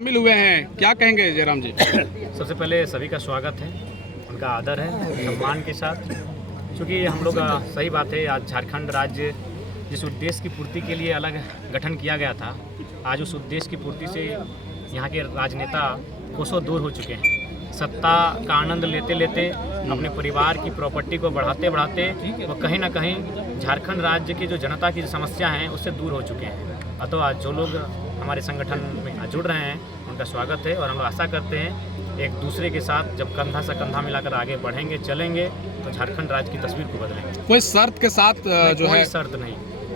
शामिल हुए हैं, क्या कहेंगे जयराम जी? सबसे पहले सभी का स्वागत है, उनका आदर है सम्मान के साथ, क्योंकि हम लोग सही बात है। आज झारखंड राज्य जिस उद्देश्य की पूर्ति के लिए अलग गठन किया गया था, आज उस उद्देश्य की पूर्ति से यहाँ के राजनेता कोसों दूर हो चुके हैं। सत्ता का आनंद लेते लेते अपने परिवार की प्रॉपर्टी को बढ़ाते बढ़ाते वो कहीं ना कहीं झारखंड राज्य की जो जनता की जो समस्या हैं उससे दूर हो चुके हैं। अतः आज जो लोग हमारे संगठन में जुड़ रहे हैं उनका स्वागत है और हम लोग आशा करते हैं एक दूसरे के साथ जब कंधा से कंधा मिलाकर आगे बढ़ेंगे चलेंगे तो झारखंड राज्य की तस्वीर को बदलेंगे। कोई शर्त के साथ जो कोई है? शर्त नहीं,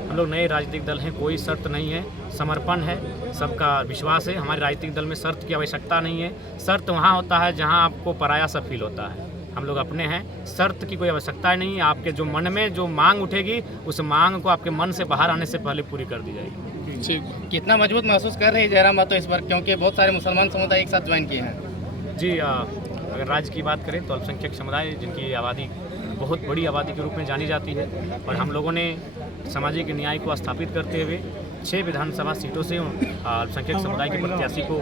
हम लोग नए राजनीतिक दल हैं, कोई शर्त नहीं है, समर्पण है, सबका विश्वास है। हमारे राजनीतिक दल में शर्त की आवश्यकता नहीं है। शर्त वहाँ होता है जहाँ आपको पराया सा फील होता है। हम लोग अपने हैं, शर्त की कोई आवश्यकता नहीं है। आपके जो मन में जो मांग उठेगी उस मांग को आपके मन से बाहर आने से पहले पूरी कर दी जाएगी। कितना मजबूत महसूस कर रहे हैं जयराम महतो इस बार, क्योंकि बहुत सारे मुसलमान समुदाय एक साथ ज्वाइन किए हैं? जी, अगर राज्य की बात करें तो अल्पसंख्यक समुदाय जिनकी आबादी बहुत बड़ी आबादी के रूप में जानी जाती है और हम लोगों ने सामाजिक न्याय को स्थापित करते हुए 6 विधानसभा सीटों से अल्पसंख्यक समुदाय के प्रत्याशी को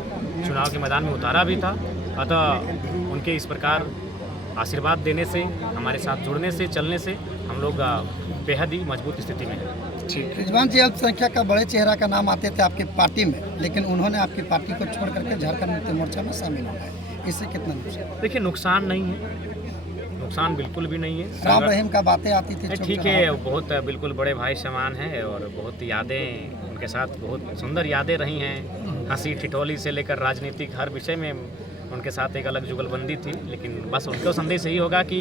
चुनाव के मैदान में उतारा भी था। अतः उनके इस प्रकार आशीर्वाद देने से, हमारे साथ जुड़ने से, चलने से हम लोग बेहद ही मजबूत स्थिति में हैं। रिजवान जी, अल्पसंख्यक का बड़े चेहरा का नाम आते थे आपकी पार्टी में, लेकिन उन्होंने आपकी पार्टी को छोड़ करके झारखंड मुक्ति मोर्चा में शामिल हो गए, इससे कितना नुकसान? देखिए, नुकसान नहीं है, नुकसान बिल्कुल भी नहीं है। राम रहीम का बातें आती थी, ठीक है, बहुत बिल्कुल बड़े भाई समान हैं और बहुत यादें उनके साथ, बहुत सुंदर यादें रही हैं। हंसी ठिठोली से लेकर राजनीतिक हर विषय में उनके साथ एक अलग जुगलबंदी थी। लेकिन बस उनका संदेश यही होगा कि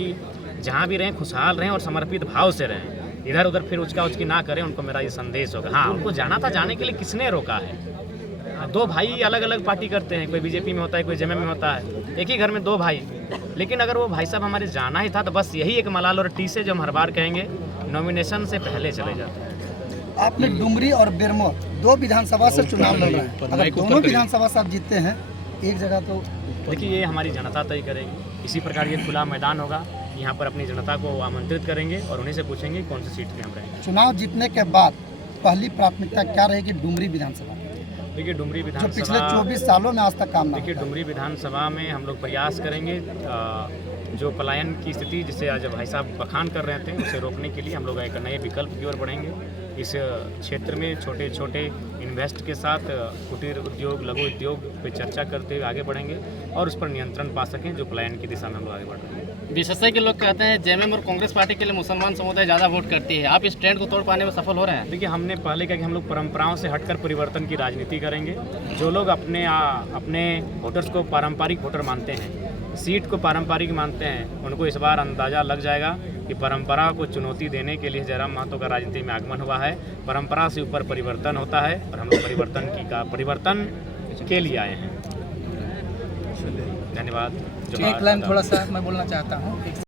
जहाँ भी रहें खुशहाल रहें और समर्पित भाव से रहें, इधर उधर फिर उचकी ना करें। उनको मेरा ये संदेश होगा। हाँ, उनको जाना था, जाने के लिए किसने रोका है? 2 भाई अलग अलग पार्टी करते हैं, कोई बीजेपी में होता है, कोई जेएमएम में होता है, एक ही घर में 2 भाई। लेकिन अगर वो भाई साहब हमारे जाना ही था तो बस यही एक मलाल और टी से जो हम हर बार कहेंगे, नॉमिनेशन से पहले चले जाते हैं। आपने डुमरी और बेरमो 2 विधानसभा से चुनाव लड़ रहे हैं, अगर दोनों विधानसभा से आप जीतते हैं एक जगह तो देखिए, ये हमारी जनता तय करेगी। इसी प्रकार ये खुला मैदान होगा, यहाँ पर अपनी जनता को आमंत्रित करेंगे और उन्हीं से पूछेंगे कौन सी सीट पे हम रहेंगे। चुनाव जीतने के बाद पहली प्राथमिकता क्या रहेगी डुमरी विधानसभा? देखिए, डुमरी जो पिछले विधानसभा 24 सालों में आज तक काम ना देखिए, डुमरी विधानसभा में हम लोग प्रयास करेंगे जो पलायन की स्थिति जिसे आज भाई साहब बखान कर रहे थे उसे रोकने के लिए हम लोग एक नए विकल्प की ओर बढ़ेंगे। इस क्षेत्र में छोटे छोटे इन्वेस्ट के साथ कुटीर उद्योग, लघु उद्योग पे चर्चा करते हुए आगे बढ़ेंगे और उस पर नियंत्रण पा सकें जो पलायन की दिशा में हम लोग आगे बढ़ रहे हैं। विशेषज्ञ के लोग कहते हैं जेएमएम और कांग्रेस पार्टी के लिए मुसलमान समुदाय ज़्यादा वोट करती है, आप इस ट्रेंड को तोड़ पाने में सफल हो रहे हैं? देखिए, हमने पहले कहा कि हम लोग परंपराओं से हटकर परिवर्तन की राजनीति करेंगे। जो लोग अपने वोटर्स को पारंपरिक वोटर मानते हैं, सीट को पारंपरिक मानते हैं, उनको इस बार अंदाज़ा लग जाएगा कि परंपरा को चुनौती देने के लिए जयराम महतो का राजनीति में आगमन हुआ है। परंपरा से ऊपर परिवर्तन होता है और हम लोग परिवर्तन के लिए आए हैं। धन्यवाद। एक लाइन थोड़ा सा मैं बोलना चाहता हूँ।